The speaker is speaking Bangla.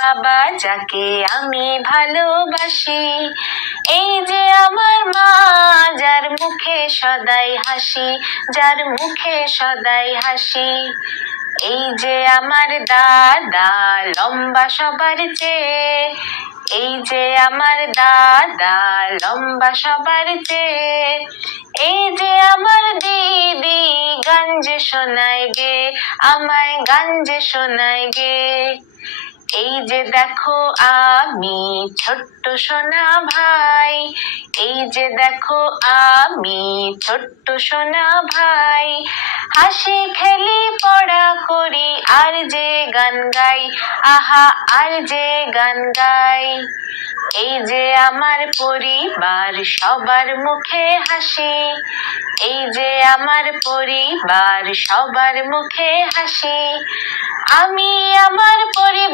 বাবা যাকে আমি ভালোবাসি, এই যে আমার মা যার মুখে সদাই হাসি, যার মুখে সদাই হাসি, এই যে আমার দাদা লম্বা সবার চেয়ে, এই যে আমার দাদা লম্বা সবার চেয়ে, এই যে আমার দিদি গান যে শোনায় গে, আমায় গান যে শোনায় গে, এই যে দেখো আমি ছোট্ট সোনা ভাই, এই যে দেখো আমি ছোট্ট সোনা ভাই, হাসি খেলি পড়া করি আর যে গান গাই, আহা আর যে গান গাই, এই যে আমার পরিবার সবার মুখে হাসি, এই যে আমার পরিবার সবার মুখে হাসি, আমি আমার পরিবার